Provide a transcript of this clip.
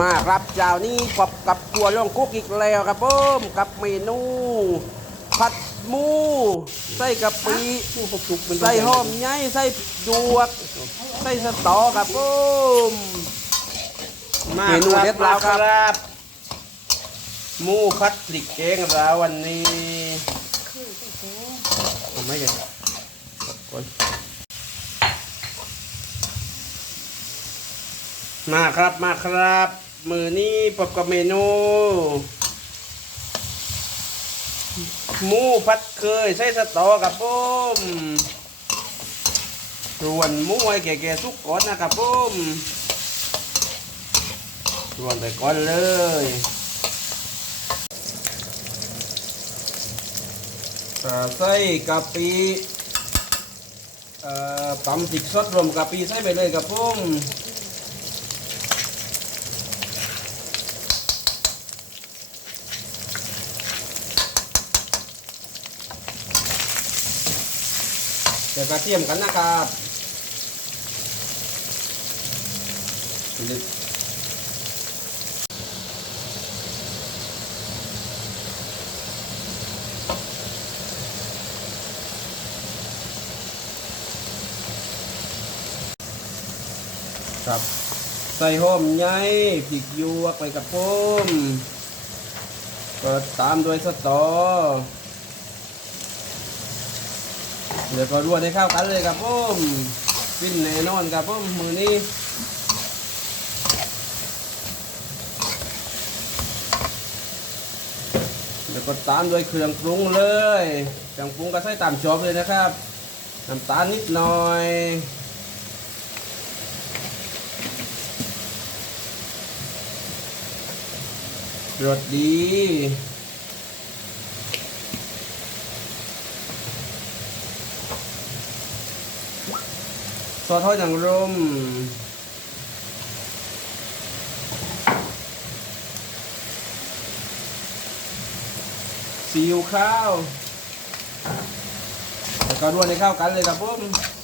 มาครับเจ้านี้พบกับตัวล่องกุ๊กอีกแล้วครับผมกับเมนูผัดหมูใส่กะปิใส่หอมใหญ่ใส่หยวกใส่สตอครับผมมาเมนูเด็ดแล้วครับบหมูพัดพริกแกงเราวันนี้ผมไม่ยัง มาครับมาครับ มือนี้พบกับเมนูหมูพัดเคยใส่สตอกับผมส่วนหมูไอ้แก่ๆสุกก่อนนะครับผมส่วนไปก่อนเลยใส่กะปิเอ่อตำจิกสดรวมกะปิใส่ไปเลยครับผม ดี๋ยวกระเทียมกันนะครับครับใส่หอมใหญ่พริกยวกไปกับผมก็ตามด้วยสตอ เดี๋ยวก็รวนให้เข้ากันเลยครับผมฟินแน่นอนครับผมมือนี้เดี๋ยวก็ตามด้วยเครื่องปรุงเลยเครื่องปรุงก็ใส่ตามชอบเลยนะครับน้ำตาลนิดหน่อยรสดี ซอสทอดนางรมซีอิ๊วข้าวแล้วก็รวนในข้าวกันเลยครับผม